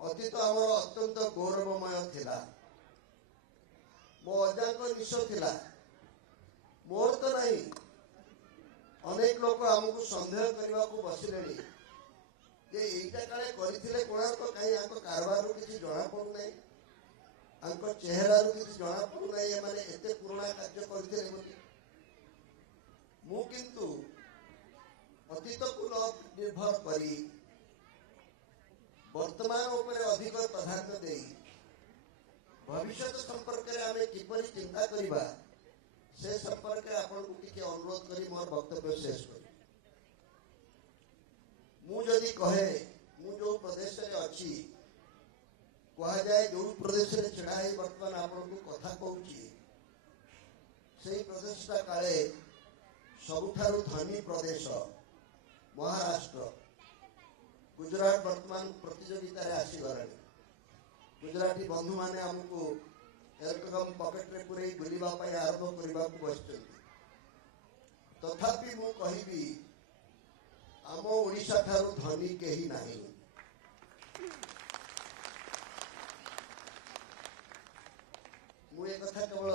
अतीत आमर अत्यंत गौरवमय थिला। मो अजाक निश थिला मोर तो नहीं। अनेक लोक आमको संदेह करने को बसिले जे एटा काले करथिले कोणार्क कहीं आंको कारबार किसी जना पड़ू नहीं, आंको चेहरा किसी जना पड़ू नहीं ये माने एते पुराना कार्य करथिले बोली। मु किंतु अतीत को निर्भर करी वर्तमान उपरे अधिक प्राधान्य दे भविष्य संपर्क में आम किपरि चिंता करवा से संपर्क में आपन को टिके अनुरोध करी मोर वक्तव्य शेष करी। मु जदि कहे मु जो प्रदेश रे अछि कहा जाए जो प्रदेश रे छिड़ा है वर्तमान आपन को कथा कहूची सेही प्रदेश काले सबुठारु धनी प्रदेश महाराष्ट्र गुजरात वर्तमान प्रतियोगिता रे आसीगला। गुजराती बंधु माने हमको एकदम पॉकेट रे पूरे बुलिबा पई आरंभ करबा को बसचंती। तथापि मु कहिबी आम ओडिशा ठारू धनी केही नाही। मु ए कथा केवल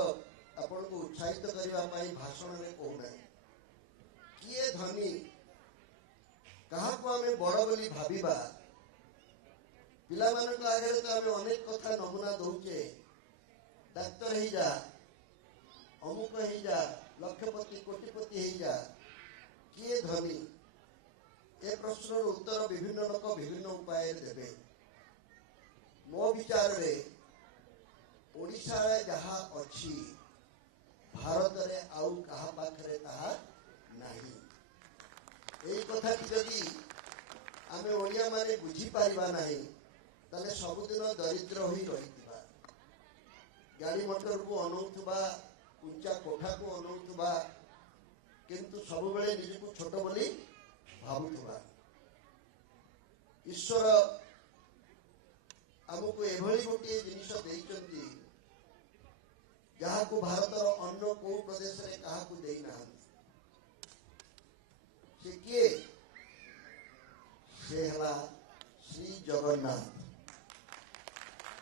आपन को उत्साहित करबा पई भाषण रे कहू नाही। किए धनी कहा को आमे बड़ बोली भाबिबा पिला मान को आगे तो आमे अनेक कथा नमूना दउचे डाक्टर ही जा अमुक ही जा लक्षपति कोटिपति ही जा किए धनी ए प्रश्न उत्तर विभिन्न लोक विभिन्न उपाय देवे। मो विचार रे ओडिशा रे जहा अछि भारत रे आउ कहा पाखरे ताहा नाही। एई कथा की जदि आमे ओडिया माने बुझी पारिबा नाही ताले सबुदिन दरिद्र होई रहिथिबा। गाड़ी मोटर को अनौथुबा ऊंचा कोठा को अनौथुबा किंतु सब बेले निज को छोट बोली भाबुथुबा। ईश्वर आमको एभली गोटे जिनिस देइचंती जहा को भारतर अन्य को प्रदेश रे कहा को देई ना। से किए से हला श्री जगन्नाथ।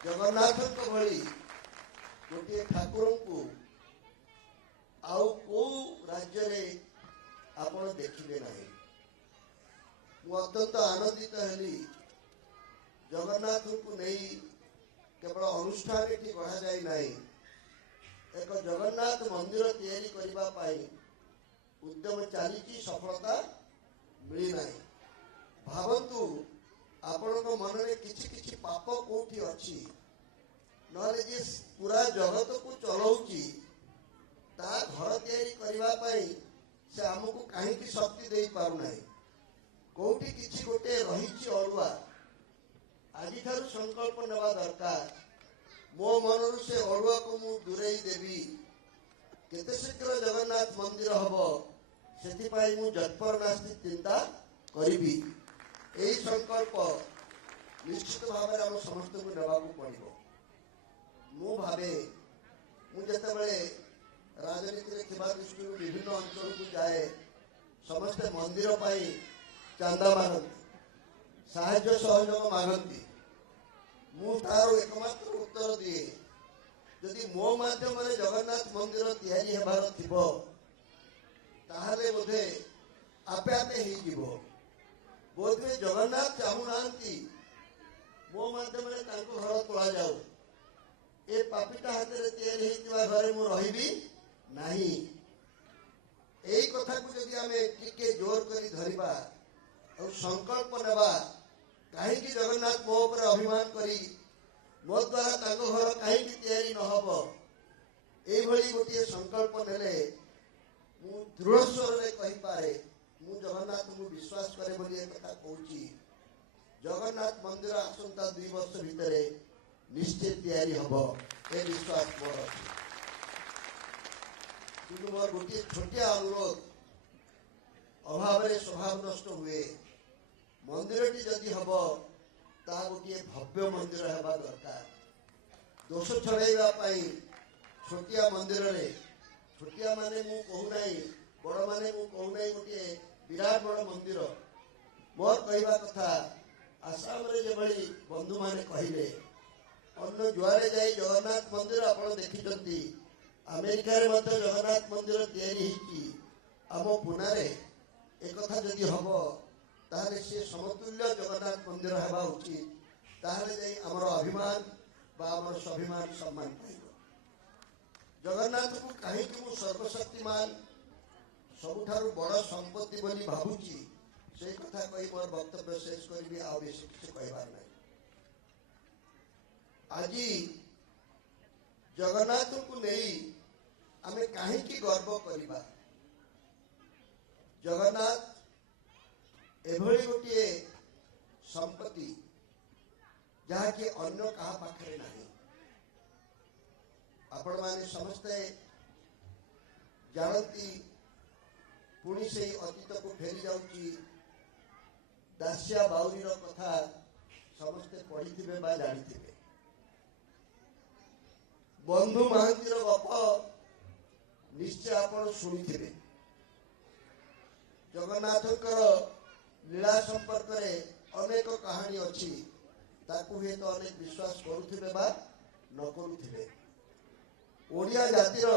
जगन्नाथ को भली गोटे ठाकुर को आउ को राज्य रे आपण देखिबे नाही। मु अत्यंत आनंदित हेली जगन्नाथ को नहीं केवल अनुष्ठान एठी गढ़ा जाए नहीं एक जगन्नाथ मंदिर तैयारी करबा पाई उद्यम चली सफलता मिली नहीं। भावंतु आपण मन में किछि किछि पाप कोठी अछि नले जे पूरा जगत को चलाउची ता घर तैयारी करबा पाई से हमको काहे की शक्ति देई पारु नाही। कोठी किछि गोटे रहिछि अरुआ आज ठारू संकल्प नेवा दरकार। मो मनरु से अरुआ को मु दूरेई देवी केते शीघ्र जगन्नाथ मंदिर हबो सेति पाई मु जटपर नास्ति चिंता करिबी। एई संकल्प निश्चित भाव हम समस्त को नेबा को पड़िबो। मु भावे मु जते बेले राजनीति रे थिबा दृष्टि विभिन्न अंचल को जाए समस्त मंदिर पाई चांदा मागंती साहाय्य सहयोग मागंती। मु तारो एकमात्र उत्तर दिए यदि मो माध्यम रे जगन्नाथ मंदिर तैयारी हेबार थिबो ताहले बोधे आपे आपे ही जीवो। बोधे जगन्नाथ चाहू नांती मो माध्यम रे तांको घर तोला जाऊ ए पापिटा हाथ रे तैयारी हेतिबा घरे मु रहिबी नाही। एई कथा को यदि हमें टिके जोर करी धरिबा और संकल्प नेबा कहीं की जगन्नाथ मो पर अभिमान करी मो द्वारा तांको घर कहीं की तैयारी न हबो एई भली गोटे संकल्प नेले मु दृढ़ स्वर रे कहि पारे मु जगन्नाथ मु विश्वास करे बोली ए कथा कहूची। जगन्नाथ मंदिर आसंता 2 वर्ष भितरे निश्चित तैयारी हबो ए विश्वास मोर अछि। किंतु मोर गोटे छोटिया अनुरोध अभाव रे स्वभाव नष्ट हुए। मंदिरटी जदि हबो ता गोटे भव्य मंदिर हेबा दरकार। दोष छड़ाइबा पाई छोटिया मंदिर रे छोटिया माने मु कहू नाही बड़ माने मु कहू नाही गोटे विराट बड़ मंदिर मोर कहवा कथा आसाम रे जेभली बंधु माने कहले अन्य जुआड़े जाई जगन्नाथ मंदिर आपण देखिचंती अमेरिका रे मध्य जगन्नाथ मंदिर तैयारी हिची आम पुनारे एक कथा जदि हबो ताहले से समतुल्य जगन्नाथ मंदिर हेबा उचित ताहले जाई हमर अभिमान बा हमर स्वाभिमान सम्मान पाइबो। जगन्नाथ को कहीं कि सर्वशक्तिमान सबुठारु बड़ संपत्ति बोली भावुची से कथा कही मोर वक्तव्य शेष करी आ बेसी किसी कहबार नहीं। आज जगन्नाथ को नहीं आमे कहीं कि गर्व करिबा। जगन्नाथ एभली गोटे संपत्ति जहाँ कि अन्य कहा पाखरे नहीं। आपण माने समस्ते जानती पुणी से अतीत को फेरी जाऊँगी दासिया बाउरी कथा समस्ते पढ़ी बा जानी बंधु महांतीर गप निश्चय आपण शुणी जगन्नाथंकर लीला संपर्क में अनेक कहानी अच्छी ताकू हे तो अनेक विश्वास करुथिबे बा न करुथिबे। ओडिया जातिर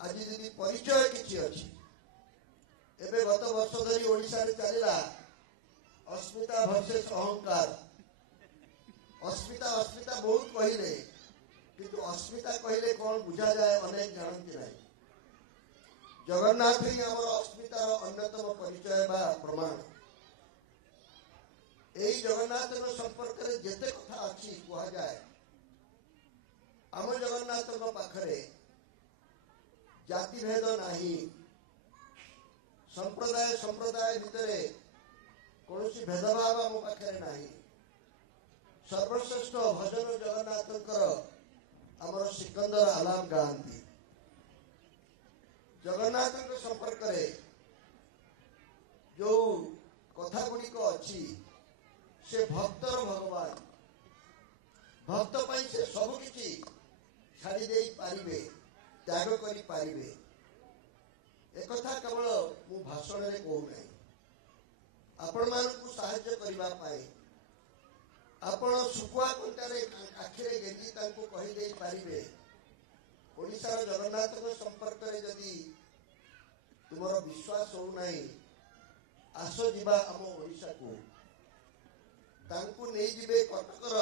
आज यदि परिचय किछि अछि एबे गत वर्ष धरी ओडिशा रे चलिला अस्मिता वर्सेस अहंकार। अस्मिता अस्मिता बहुत कहिले किंतु अस्मिता कहले कौन बुझा जाए अनेक जानती नहीं। जगन्नाथ ही हमर अस्मितार अन्यतम परिचय बा प्रमाण। एई जगन्नाथ संपर्क रे जेते कथा अछि कहा जाए आम जगन्नाथ पाखरे जाति भेद नहीं संप्रदाय संप्रदाय भितरे कौन भेदभाव आम पाखे नहीं। सर्वश्रेष्ठ भजन जगन्नाथंकर आमर सिकंदर आलाम गांधी जगन्नाथ संपर्क रे जो कथा गुड़िक अच्छी से भक्तर भगवान भक्त पाई से सब किछि छाड़ी दे पारिबे त्याग करि पारिबे। एक कथा केवल मु भाषण रे कहू नहीं आपण मानकु सहाय्य करिबा पाई आपण सुकुआ कंटारे आखिरे गेंजी तांको कहि दे पारिबे। ओडिशार जगन्नाथ संपर्क रे जदि तुमर विश्वास हो नहीं आस जीवा आम ओडिशा को तांको नहीं जिबे कटकर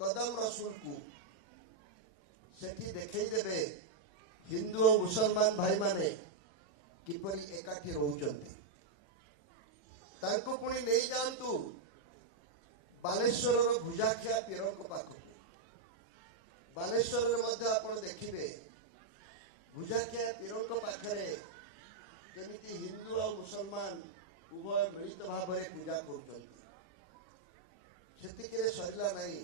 कदम रसूल को सेठी देखई देबे हिंदू और मुसलमान भाई माने किपरि एकाठी रहउचंती। तांको पुणी नहीं जानतु बालेश्वर भुजाखिया पीरक पाखक बालेश्वर मध्य आपण देखिबे भुजाखिया पीरक पाखरे केमिति हिंदू और मुसलमान उभय मिलित भाव में पूजा करुचंती। सेतिके सरिला नहीं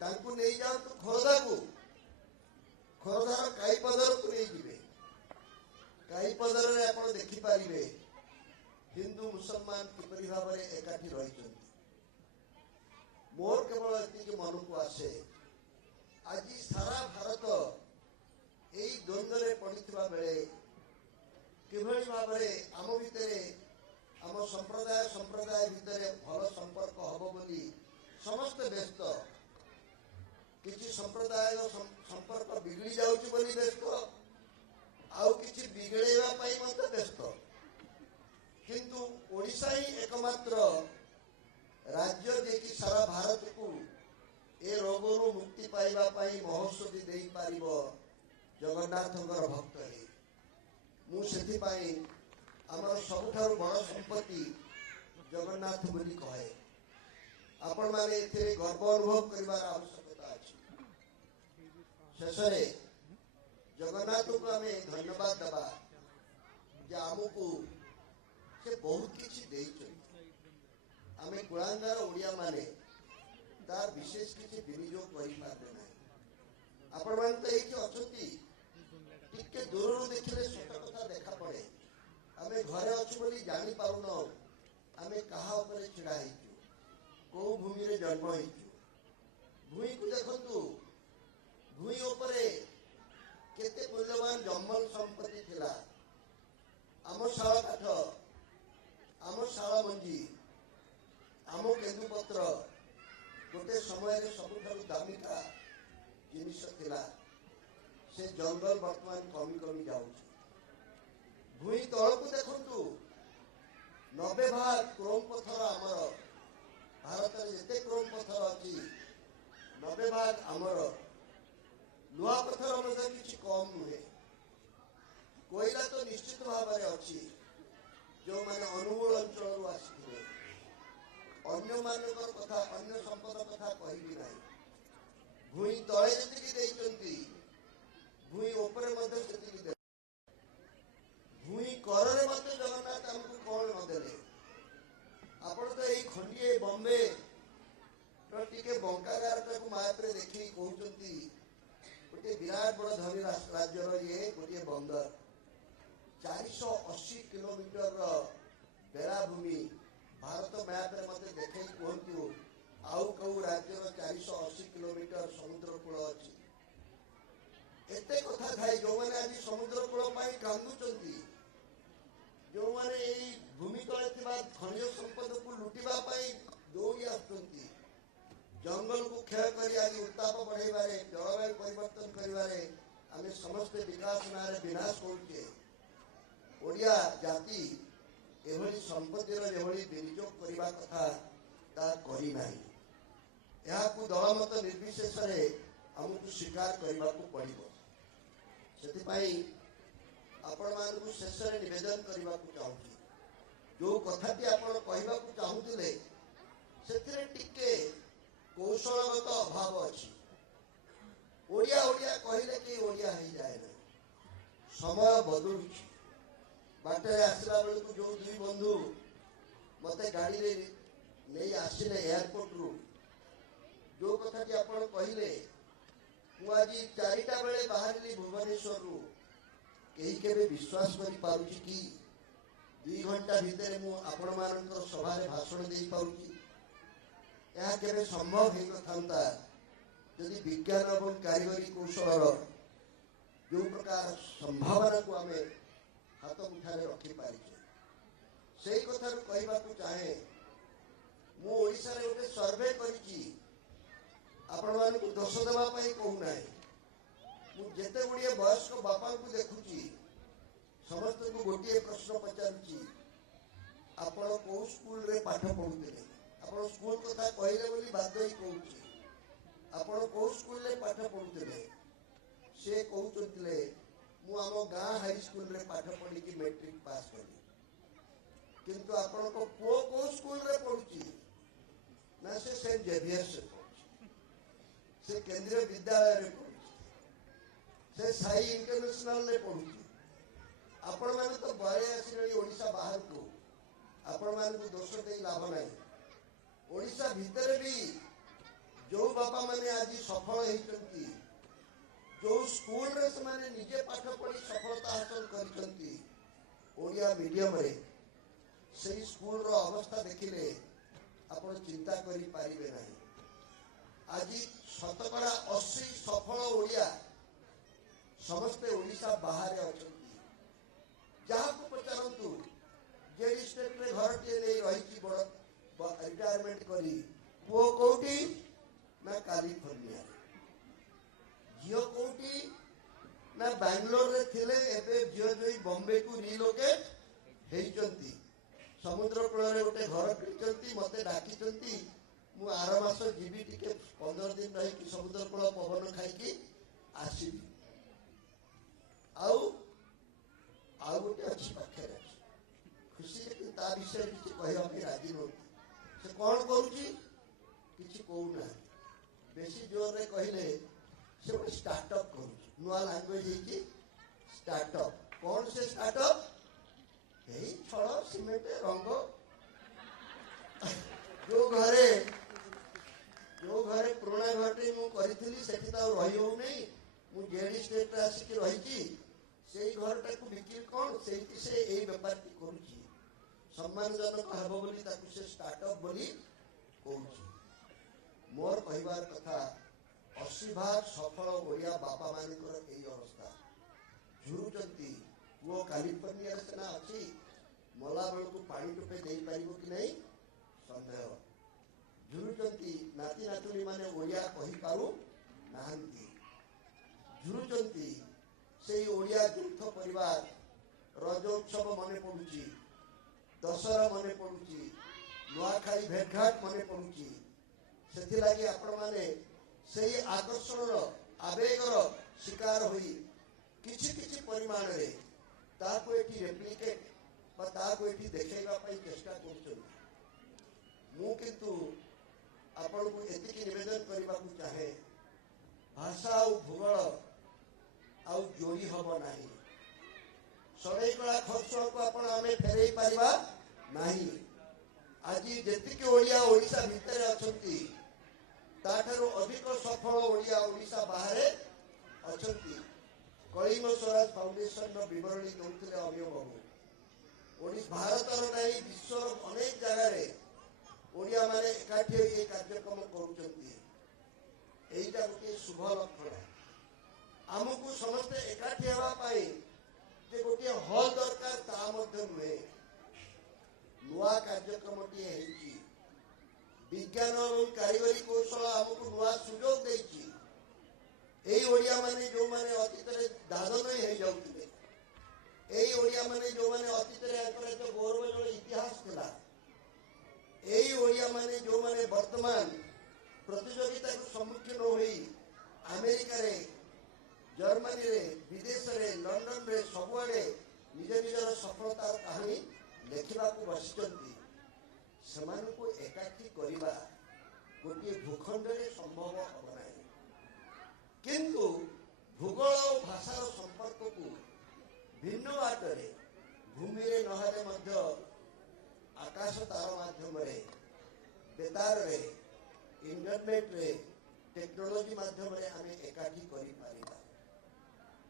तांको नहीं जातु खोरदा को खोरदार काईपदर को नहीं जिबे काईपदर रे आपण देखि पारिबे हिंदू मुसलमान किपरि भाव में एकाठी रहिचंती। मोर केवल एतिके मन को आसे आज सारा भारत यही द्वंद्व रे पड़िथिबा बेले किभଳି भाबरे आम भितरे आम संप्रदाय संप्रदाय भितरे भल संपर्क हबो बोली समस्त व्यस्त किछि संप्रदाय संपर्क बिगड़ी जाउछि बोली व्यस्त आउ किछि बिगड़ेबा पई मत व्यस्त। किंतु ओडिशा ही एकमात्र राज्य जे कि सारा भारत को ए रोगरु मुक्ति पाइबा पाई महोषधि दे पारिबो जगन्नाथंकर भक्त है। मु सेथि पाई हमर सबुठारु बड़ संपत्ति जगन्नाथ बोली कहे आपण माने एथिरे गर्व अनुभव करिवार आवश्यकता अछि। शेषरे जगन्नाथ को हमें धन्यवाद देबा जे आमको से बहुत किछि देइछन। आमे गुणांगार ओडिया माने तार विशेष किसी विनियोग करि पारबे नाही। आपण मान तो एठी अछंती टिके दूररु देखिले सत कथा देखा पड़े। आमे घरे अछु बोली जानि पारु न आमे कहा ऊपर छिड़ा हिचु को भूमि रे जन्म हिचु भूमि को देखंतु भूमि ऊपर केते मूल्यवान जंगल संपत्ति थिला। आम शाला काठ आम शाला मंजी आम केन्दुपत्र गोटे समय सबुठ दामिका जिनिस थिला से जंगल वर्तमान कमी कमी जाऊँ भूई तल को देखु 90 भाग क्रोम पत्थर आमर भारत में जिते क्रोम पत्थर अच्छी 90 भाग आमर लुहा पत्थर किसी कम नुहे कोईला तो निश्चित भाव में अच्छी जो मैंने अनुगुल अंचल आसते अन्य मानकर कथा अन्य संपद कथा कहबी ना भूई तले जी भूई उपरे से भूई कर जगन्नाथ आमको कौन नदेले आपण तो यही खंडे बॉम्बे टे बंकागार मैप्रे देखिए कहते गोटे विराट बड़ धनी राज्यर ये गोटे बंदर 480 किलोमीटर बेलाभूमि भारत मैप्रे मत देखे कहतु आउ कौ राज्यर 480 किलोमीटर समुद्र कूल अच्छी एत कथा थाए जो मैंने आज समुद्र कूल कांदुंट जो मैंने भूमि तले खनिज संपद को लुटिबा दौड़ी आसुंती जंगल को क्षय कर आज उत्ताप बढ़ाइबारे जलवायु परिवर्तन करिबारे आमे समस्त विकास नारे विनाश करुचे ओडिया जाति एभली संपत्तिर जेभली विनियोग करबा कथा ता करी नाही याकू दलमत निर्विशेष रे हमकु स्वीकार करबा को पड़िबो सेति आपण मानकु शेष निवेदन करने को चाहूँगी जो कथाटी आपण कहवाक चाहूले से टिके कौशलगत अभाव अच्छी ओडिया ओडिया कहले कि ओडिया हो जाए ना समय बदलू बाटे आसला बेलू जो दुई बंधु मत गाड़ी रे नहीं आसिले एयरपोर्ट रु जो कथाटी आपण कहले मुझे 4टा बेले बाहरी भुवनेश्वर रु कहीं केवे विश्वास करि पारुछि कि 2 घंटा भितर मु आपण मानकर सभा रे भाषण दे पारुछि यह केवे संभव हे नथांता यदि विज्ञान और कारीगरी कौशल जो प्रकार संभावना को आमे हाथ मुठारे रखी पारिछे सेही कथा कहबा को चाहे मु ओडिसा रे गोटे सर्वे करिछि आपण मानकु दोष देबा पई कहू नाही जेते गुड़िए वयस्क बापा को देखुची समस्त को गोटे प्रश्न पचारुची आपण को स्कूल रे पाठ पढ़ुते आपण स्कूल कथा कहले बोली बाध्य ही कहूची आपण को स्कूल रे पाठ पढ़ुते से कहउतले मु आम गाँ हाई स्कूल रे पाठ पढ़ी कि मैट्रिक पास करी किंतु आपण को पुओ को स्कूल रे पढ़ुची ना से सेंट जेवियर से से केंद्रीय विद्यालय रे से साई इंटरनेशनल ले पढ़ुची आपण माने तो बड़े आसी ओडिशा बाहर को आपण माने को दोष दे लाभ नहीं ओडिशा भीतर भी जो बापा माने आज सफल होइचंती जो स्कूल रे से माने निजे पाठ पढ़ी सफलता हासिल करिसंती ओडिया मीडियम रे से स्कूल रो अवस्था देखिले आपण चिंता करि पारिबे नहीं आज शतकड़ा 80 सफल ओडिया समस्ते ओडिशा बाहर अच्छा जहाँ को पचारतु जे स्टेट रे घर टे नहीं रही बड़ रिटायरमेंट करी पुओ कोटी ना कैलिफोर्निया झील कोटी ना बैंगलोर रे थिले एबे झील जो बॉम्बे को रिलोकेट हेइचंती समुद्र कूल रे गोटे घर किचंती मते डाकिचंती मु आर मास जीवी टिके 15 दिन रही कि समुद्र कूल पवन खाई आसीबी आउ गोटे अच्छी पाखे खुशी ता विषय किसी कहवाई राजी नुह से कौन करुच्ची किसी कहूना बेसी जोर रे कहले से गोटे स्टार्टअप करुच्ची नुआ लांगुएज स्टार्टअप कौन से स्टार्टअप यही छड़ सीमेंट रंग जो घरे पुराना घरटे मुझे सेठी तो रही हो नहीं मुझे जेडी स्टेट आसिक रही से घरटा को बिक्री कौन से यही बेपार टी करुच्ची सम्मानजनक हम बोली से स्टार्टअप बोली कहूँ मोर कहबार कथा 80 भाग सफल ओडिया बापा मानकर यही अवस्था झुरुचंती पुओ कैलिफोर्निया सिना अच्छी मला बेलू पानी टोपे दे पार कि नहीं सन्देह ओडिया कहि पारु नाहंती झुरुचंती से ओडिया युद्ध परिवार रजोत्सव मने पड़ुची दशहरा मने पड़ुची नुआखाई भेटघाट मने पड़ुची से लगी आपण माने से आकर्षण आवेगर शिकार हुई किछि किछि परिमाण रे ताको एठी रेप्लिकेट बा ताको एठी देखेबा पई चेष्टा करछन मु किंतु आपण को एतिकी निवेदन करबा को चाहे भाषा और भूगोल आउ जोड़ी हबो नाही सड़ई कला खर्च को आपण आमे फेरई परिबा नाही आज जेतिकी ओडिया ओडिसा भितर अछंती ताठारो अधिक सफल ओडिया ओडिसा बाहर अछंती कलिंग स्वराज फाउंडेशन रो विवरणी दउथिले अमिय बाबू ओडिसा भारतर नाही विश्वर अनेक जगह रे ओडिया माने एकाठी होई कार्यक्रम करूचंती एइटा गोटे शुभ लक्षण आमको समस्त एकाठी हेबा पाई जे गोटे हॉल दरकार ता मध्ये नुहे नुआ कार्यक्रम टी हेची विज्ञान और कारीगरी कौशल आमको नुआ सुजोग देची एई ओडिया माने जो माने अतीत रे दादन हे जाउतिले एई ओडिया माने जो माने अतीत रे आकर जो गौरवजल इतिहास थिला एई ओडिया माने जो माने वर्तमान प्रतियोगिता को सम्मुखीन होई अमेरिका रे जर्मनी रे विदेश रे लंडन रे सबुआडे निज निजर सफलता कहानी लेखिबा को बसिचंती समान को एकाठी करिबा गोटे भूखंड रे संभव हो नाही किंतु भूगोल और भाषार संपर्क को भिन्न बाटरे भूमि रे नहरे मध्य आकाश तार माध्यम रे बेतार रे इंटरनेट रे टेक्नोलॉजी माध्यम रे हमें एकाठी करि पारिबा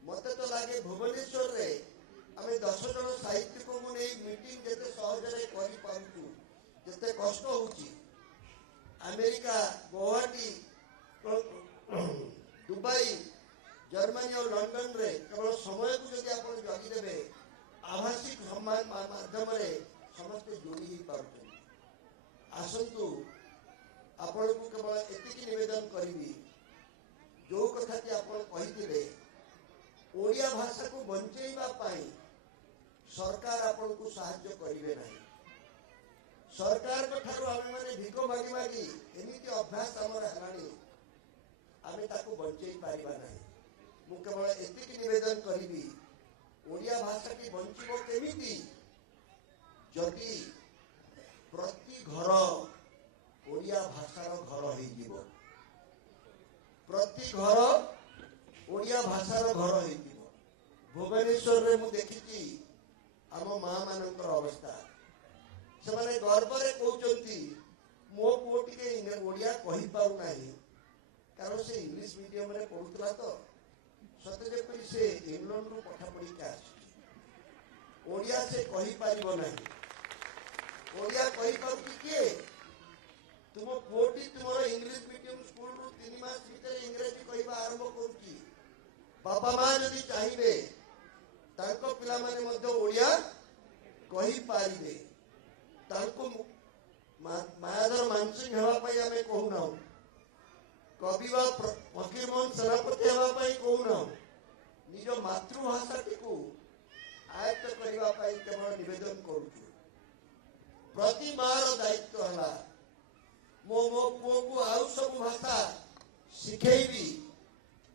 मते तो लागे भुवनेश्वर रे हमें 10 जन साहित्यिक को नै मीटिंग जते सहज रे करि पाउछु जते कष्ट होउची अमेरिका गुवाहाटी दुबई जर्मनी और लंडन रे केवल समय को जदि आपण जगी देबे आभाषिक सम्मान माध्यम रे समस्त जोड़ी ही पाउछन आसंतु आपण को केवल एतिकी निवेदन करिवि जो कथा कि आपण कहिथिले ओडिया भाषा को बंचेइबा पाई सरकार आपण को सहायता करिवे नाही सरकार को ठारो आमे माने भिको मागी मागी एमिति अभ्यास हमर हलानी आमे ताको बंचेई पारिबा नाही मु केवल एतिकी निवेदन करिवि ओडिया भाषा की बंचिबो केमिति जदि प्रति घर ओडिया भाषार घर होई जीवो प्रति घर ओडिया भाषार घर होई जीवो भुवनेश्वर रे मु देखिची आम मां मानकर अवस्था से माने गर्व रे कहउचंती मो पुओ टिके ओडिया कहि पाउ नाही कारण से इंग्लिश मीडियम रे पढुतला तो सते जेपरि से इंग्लैंड रो पठा पढी के आसी ओडिया से कहि पारिबो नाही ओडिया कहि पाउची के तुम पुओटी तुमरो इंग्लिश मीडियम स्कूल रो 3 मास भीतर इंग्लिश कहिबा आरंभ करूची बाबा मां जदि चाहिबे तांको पिला माने मध्ये ओडिया कहि पारिबे तांको मायाधर मानसिंह हेबा पई आमे कहू ना कविवा फकीर मोहन सेनापति हेबा पई कहू ना निज मातृभाषा टिकु आयत्त करिबा पई केवल निवेदन करूछु प्रति मार दायित्व हला मो पुओ को आउ सब भाषा सिखेइबी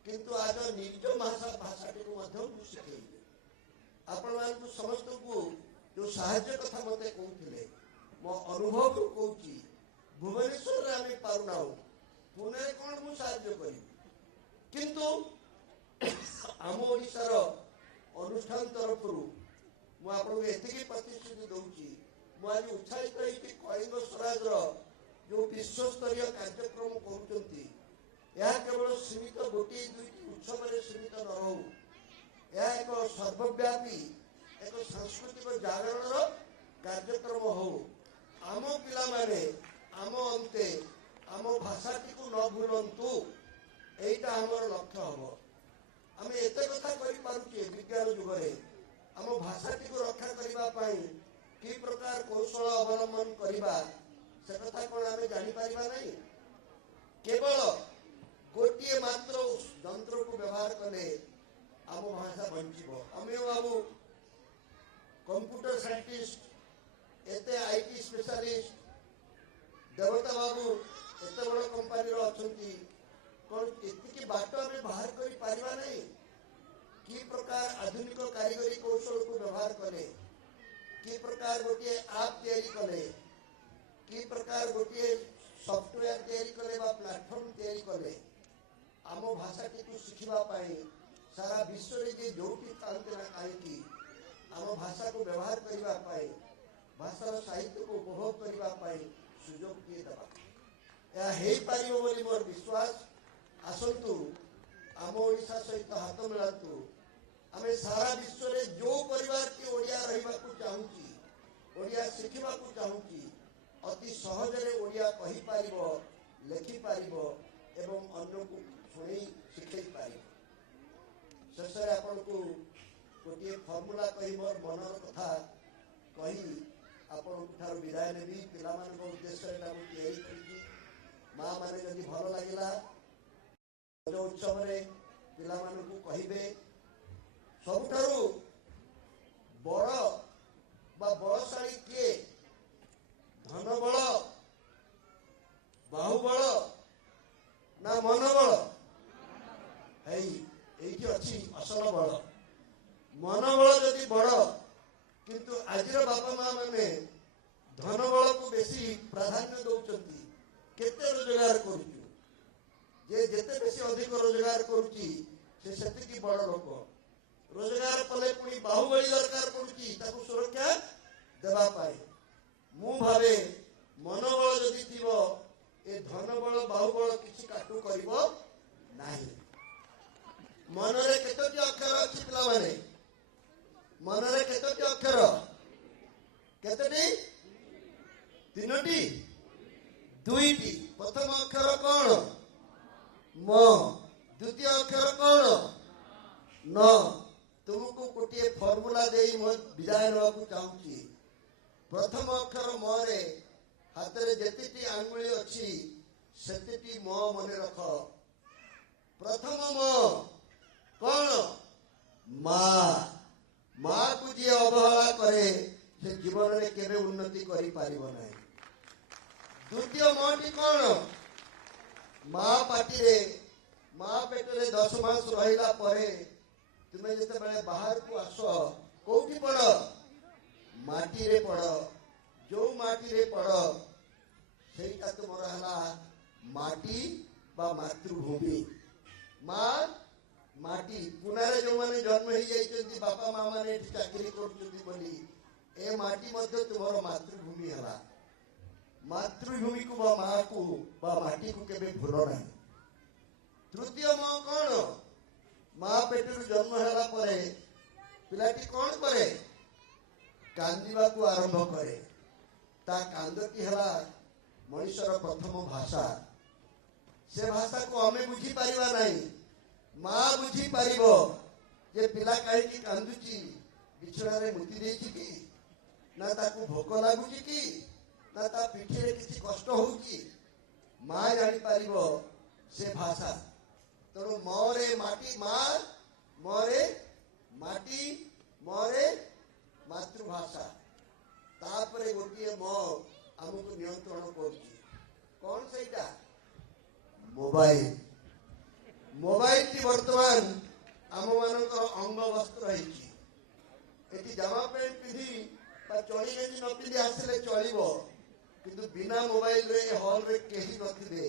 किंतु आज निज भाषा टिकु मध्ये सिखेइबी आपण मान समस्त को जो साहाय्य कथा मते कहउथिले मो अनुभव को कहउची भुवनेश्वर रे आमे पारुनाउ पुणे कोन मु साहाय्य करी किंतु आम ओडिसा रो अनुष्ठान तरफ रु मु आपन को एतिकी प्रतिश्रुति दउची मु आज उत्साहित होई कि कलिंग स्वराज रो जो विश्व स्तरीय कार्यक्रम करूचंती या केवल सीमित गोटी दुईटी उत्सव रे सीमित न रहू या एक सर्वव्यापी एक सांस्कृतिक जागरण रो कार्यक्रम हो आम पिला माने आम अंते आम भाषाटी को न भूलंतु एटा हमर लक्ष्य हबो आमे एते कथा करि पारुचे विज्ञान युग रे आम भाषाटी को रक्षा करिबा पई की प्रकार कौशल अवलंबन करिबा से कथा कोन आमे जानि परिबा नै केवल गोटे मात्र यंत्र को व्यवहार कले आम भाषा बंचीब अमे बाबू कंप्यूटर साइंटिस्ट एते आईटी स्पेशलिस्ट देवता बाबू एते बड़ कंपनी अच्छा कौन एति बाट आम बाहर कर पारिबा नहीं कि प्रकार आधुनिक कारीगरी कौशल को व्यवहार कले कि प्रकार गोटे आप तैयारी कले कि प्रकार गोटे सॉफ्टवेयर तैयारी कले बा प्लेटफॉर्म तैयारी कले आम भाषा टी शिखा सारा विश्व रे जे जोटी थांते ना कहीं आम भाषा को व्यवहार करने भाषार साहित्य को उपभोग करने सुजोग किए देवा यह पारिबो बोली मोर विश्वास आसतु आम ओडिशा सहित हाथ मिलातु आम सारा विश्व रे जो परिवार की ओडिया रहिबा को चाहूची ओडिया शिखिबा को चाहूची अति सहज रे ओडिया कहि पारिबो लेखि पारिबो एवं अन्य को सुनी शिखै पारिबो शेष रे आपन को गोटे फॉर्मूला कहि मोर मनर कथा कहि आपन ठार विदाय नेबी पिला मान को उद्देश्य रे हम तैयारी करी मां माने जदि भलो लागिला जो उत्सव रे पिला मान को कहिबे सबुठारु बड़ बा बलशाली किए धन बल बाहुबल ना मनोबल एठी अच्छी असल बल मनोबल जदि बड़ किंतु आजिर बापा माँ मैंने धन बल को बेसी प्राधान्य दौरान केते रोजगार करुचु जे जेते बेसी अधिक रोजगार करुची से सेतिकी बड़ लोक रोजगार कले पुणी बाहुबली दरकार पड़ुची ताकू सुरक्षा देवा पाए मु भावे मनोबल जदि थिबो ए धन बल बाहुबल किछि काटू करिवो नाही मनरे केतोटी अक्षर अछि पिला माने मनरे केतोटी अक्षर केतोटी तीनोटी दुईटी प्रथम अक्षर कौन म द्वितीय अक्षर कौन न तुमको गोटे फॉर्मूला दे विदाय नाकू चाहूँगी प्रथम अक्षर म रे हाथ रे जेतिटी आंगुली अच्छी सेतिटी म मने रख प्रथम म कौन माँ को जी अवहेला करे से जीवन में केबे उन्नति करि पारिबो नाही द्वितीय मटी कौन माँ पाटी रे माँ पेट रे 10 मास रहिला परे तुम्हें जिते बड़े बाहर को आस कौटी पड़ माटी रे पड़ जो माटी रे पड़ सेटा तुमर हला माटी बा मातृभूमि माँ माटी पुनारे जो माने जन्म हो जाइछन्ति बापा माँ माने चाकरी करछन्ति बोली ए माटी मध्य तुमर मातृभूमि हला मातृभूमि को बा माँ को बा माटी को केबे भूल नाही तृतीय माँ कौन माँ पेटरू जन्म होला परे पिलाटी कौन करे कांदिबा को आरंभ करे ता कांदती हला मनुष्यर प्रथम भाषा से भाषा को हमें बुझी पारिबा नहीं माँ बुझी पारिबो जे पिला कहीं कांदुची बिछड़ा रे मुति देछि कि ना ताकू भोक लागुची कि ना ता पिठी रे किछि कष्ट होउची माँ जानि पारिबो से भाषा तेणु मोरे माटी माँ मोरे माटी मोरे मातृभाषा तापरे गोटे मो आमको नियंत्रण करुची कौन सेटा मोबाइल मोबाइल टी वर्तमान आम मानकर अंग वस्त्र एटी जामा पैंट पिंधि चली गंजी न पिंधि आसिले चलिबो किंतु बिना मोबाइल रे हॉल रे केही नथिबे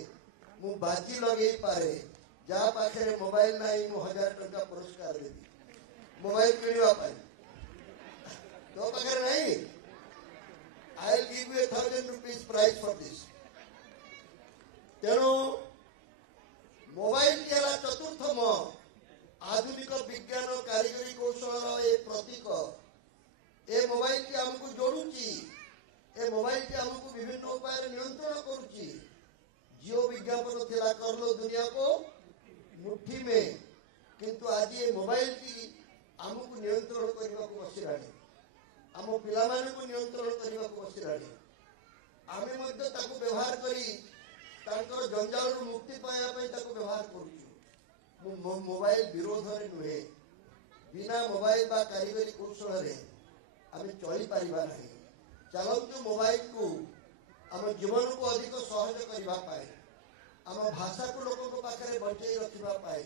मु बाजी लगे पारे जा पाखे मोबाइल नहीं मु 1000 टंका पुरस्कार देबी मोबाइल किणवा पाई तो पाखे नहीं I will give you 1000 rupees prize for this तेणु मोबाइल की हला चतुर्थम आधुनिक विज्ञान कारीगरी कौशल ए प्रतीक ए मोबाइल की हमको जोड़ुची ए मोबाइल की हमको विभिन्न उपाय नियंत्रण करुची जियो विज्ञापन थिला करलो दुनिया को मुट्ठी में किंतु आज ये मोबाइल की हमको नियंत्रण करने को बसिलाणी आम पिला को नियंत्रण करने को बसिलाणी आमे मध्य ताकू व्यवहार करी तांकर जंजाल मुक्ति पाइबा व्यवहार करुँ मोबाइल विरोध में नुहे बिना मोबाइल बा कारीगरी कौशल आम चली पारिबा नहीं चलतु मोबाइल को आम जीवन को अधिक सहज करने आम भाषा को लोक पाखे बचाई रखापी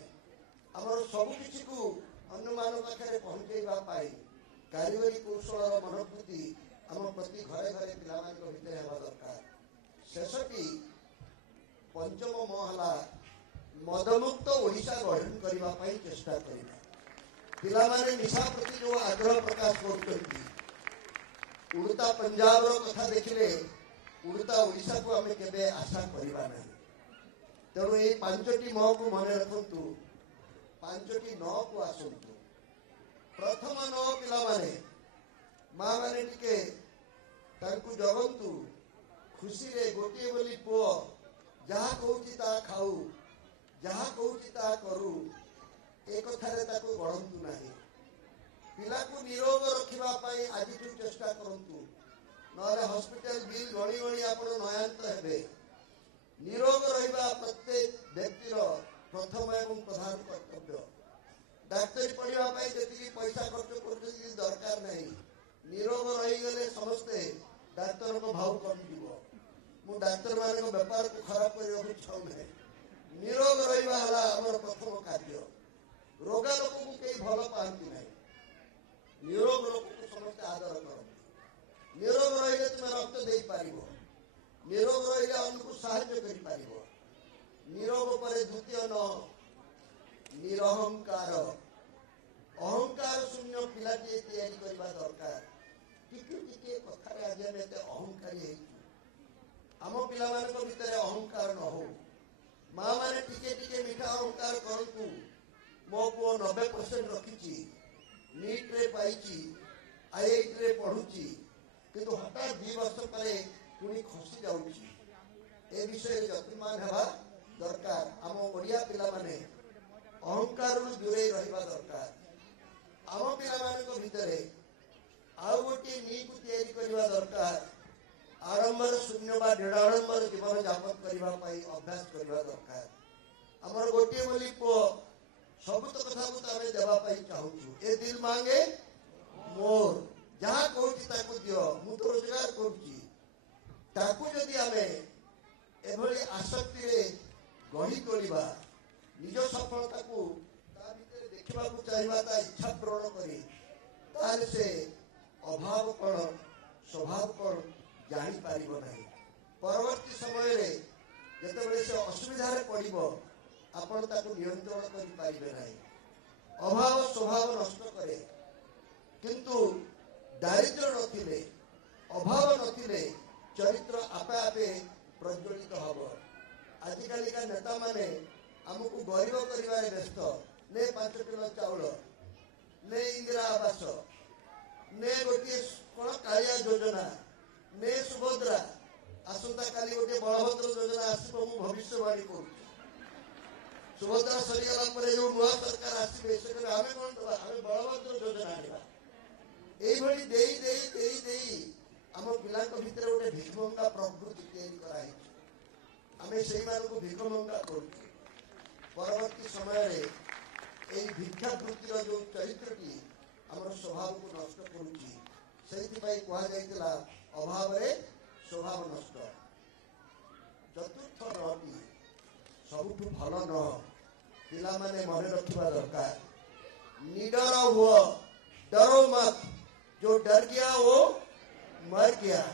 आमर सबकि को अन्य मान पाखे पहुँचापी कारीगरी कौशल मनोवृत्ति आम प्रति घरे घरे पिला भितर हेबा दरकार शेषटी पंचम महला मदमुक्त ओडिशा गठन करने चेष्टा करना पिला माने निशा प्रति जो आग्रह प्रकाश कर उड़ता पंजाब कथा देखिले उड़ता ओडिशा को आम केबे आशा करवा नहीं तेणु ये पांचटी म को मन रखु पांचटी न को आसतु प्रथम न पिला माने माँ माने टिके तांकु जगंतु खुशी रे गोटे बोली पुओ जहाँ कहूची ता खाऊ जहाँ कहूची ता करू एक कथारे ताको गढ़ंतु नहीं पिला को निरोग रखिबा पाई आज चेष्टा करंतु नले हॉस्पिटल बिल गणी गणी आपण नयांत हेबे निरोग रहिबा प्रत्येक व्यक्तिर प्रथम एवं प्रधान कर्तव्य डाक्तरी पढ़िबा पाई जति पैसा खर्च कर दरकार नहीं निरोग रही गले समस्ते डाक्तर को भाव कमिଯିव मु डाक्तर मान व्यापार को खराब करने चाहूना निरोग रहा आम प्रथम कार्य रोगा लोक को कई भल पाती ना निरोग लोक को समस्त आदर करते निरोग रही तुम रक्त दे पार निरोग रही अन्य साहाय्य कर निरोग पर द्वितीय न निरहंकार अहंकार शून्य पिलाटी तैयारी करने दरकार टिके टिके कथार आज आम एत अहंकारी आम पिला भितर अहंकार न हो माँ मैंने टिके टिके मीठा अहंकार करूँ मो पुओ 90% रखी नीट रे पाई IIT रे पढ़ुची किंतु हठात 2 वर्ष पर पुणी खसी जाऊँगी ए विषय यत्नवान हेबा दरकार आम ओडिया पिला माने अहंकार दूरे रहिबा दरकार आम पिला भितर आउ गोटे नी को तैयारी करने दरकार आरंभर शून्य बा ढेड़ आडंबर जीवन जापन करने अभ्यास करने दरकार आमर गोटे बोली पुओ सब तो कथा को आम देवाई चाहूँ ए दिल मांगे मोर जहाँ कहूँ दियो मु तो रोजगार करुँगी आमे एभली आसक्ति रे गढ़ी तोलिबा निज सफलता को देखा चाहिए ता इच्छा पूरण करी तार से अभाव कौन स्वभाव कौन जानी पारिबो नहीं परवर्ती समय रे जेतेबेले से असुविधा रे पड़िबो आपण ताको नियंत्रण करि पारिबे नहीं अभाव स्वभाव नष्ट करे किंतु दारिद्र्य नथिले अभाव नथिले चरित्र आपे आपे प्रज्वलित हब आजिकाली का नेता माने हमको गरीब करिवारे व्यस्त ने 5 किलो चाउल ने इंदिरा आवास ने गोटे कौन कालिया योजना ने सुभद्रा आसंता काली गोटे बलभद्र योजना आसो मु भविष्यवाणी कर सुभद्रा सरीगला पर जो नुआ सरकार आसवे से आम कौन दबा आम बलभद्र योजना आनिबा एभली देई देई देई देई आम पिला भितर गोटे भिखमंगा प्रवृत्ति तैयारी कराई आम से भिखमंगा करूँ परवर्ती समय भिक्षा वृत्तिर जो चरित्रटी आम स्वभाव को नष्ट करुच्ची कहुला अभाव स्वभाव नष्ट चतुर्थ नटी सबुठ भल न पिला माने मन रखा दरकार निडर हुआ डरो मत जो डर गया वो मर गया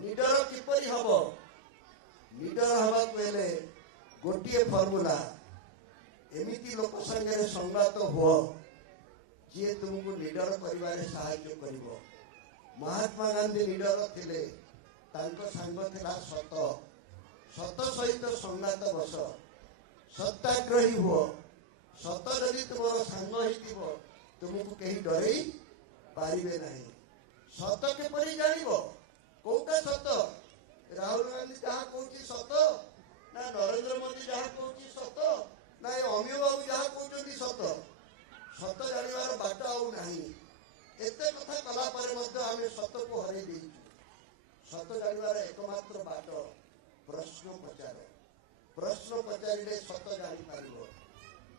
निडर किपरि हम निडर हवा पहले गोटे फर्मुला एमिति लोक संगे संगात हुआ जी तुमको निडर करिवारे सहायता करिवो महात्मा गांधी निडर थिले तांको संग थिला सत सत सहित संगात बस सत्याग्रही हुओ सत जदि तुम सांग हो तुमको कहीं डरई पारिबे नहीं सत केपरि जानिबो कोटा सत राहुल गांधी जहाँ कहूँ सत ना नरेंद्र मोदी जहाँ कहूँ सत ना अमीय बाबू जहाँ कहते सत सत जानिबार बाट आउ नाही एते कथा कला पारे मध्य आमे सत को हरै देइछु सत जानिबार एकमात्र बाट प्रश्न पचार प्रश्न पचारे सत जापर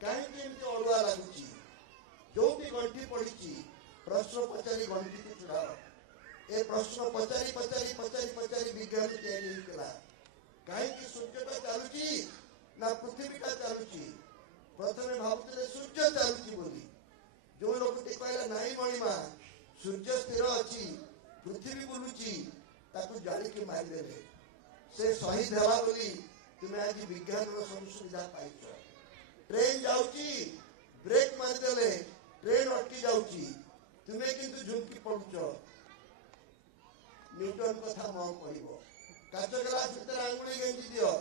कहीं अड़ुआ लगुच जो भी गंठी पड़ी प्रश्न पचारि गंठी को चुड़ाओ ए प्रश्न पचारि पचारि पचारि पचारि विज्ञान या कहीं सूर्यटा चलुची ना पृथ्वीटा चलुची प्रथम भावुले सूर्य चलुची बोली जो लोक कहला नाई मणिमा सूर्य स्थिर अच्छी पृथ्वी बुलुची ताकू जाड़िकी मारिदेले से शहीद है बोली तुम्हें आज विज्ञान सब सुविधा पाइछ ट्रेन जाऊची ब्रेक मारिदेले ट्रेन अटकी जाऊची तुम्हें किंतु झुमकी पड़ुच न्यूटन कथा मन पड़ो काच ग्लास भीतर आंगुली गेंजी दियो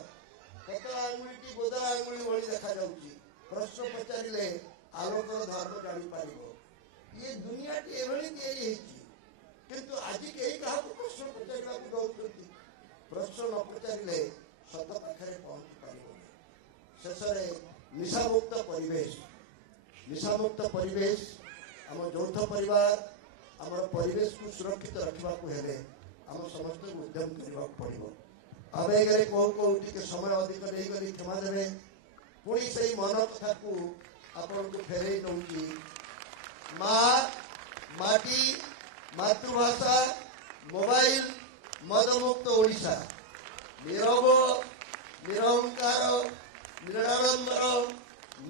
पतला आंगुली गोदा आंगुली भली देखा जाऊची प्रश्न पचारे आलोकर धर्म जापर ये दुनिया किंतु आज कहीं क्या प्रश्न पचारा दौरान प्रश्न न पचारे सत पाखे पहुंची पार शेष निशामुक्त परिवेश आम यौथ परिवार आम परिवेश को सुरक्षित रखा आम समस्त उद्यम करने पड़ो आवेगे कौ समय अधिक नहीं क्षमा देवे पुणी से मन कथा को आपन को फेरे नौची माँ माटी मातृभाषा मोबाइल मदमुक्त ओडिशा निरव निरहंकार निराडंबर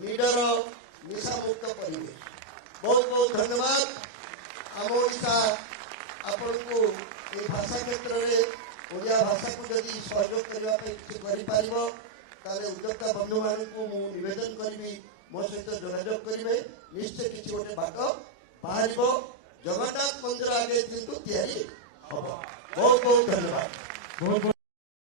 निडर निशामुक्त परिवेश बहुत बहुत धन्यवाद आम ओडिशा आपण को ये भाषा क्षेत्र में ओडिया भाषा को यदि सहयोग करने उद्योक्ता बंधु मान को निवेदन करी मो सहित जोगाजोग करेंगे निश्चय किसी गोटे बाट बाहर जगन्नाथ मंदिर आगे किंतु तैयारी हम बहुत बहुत धन्यवाद।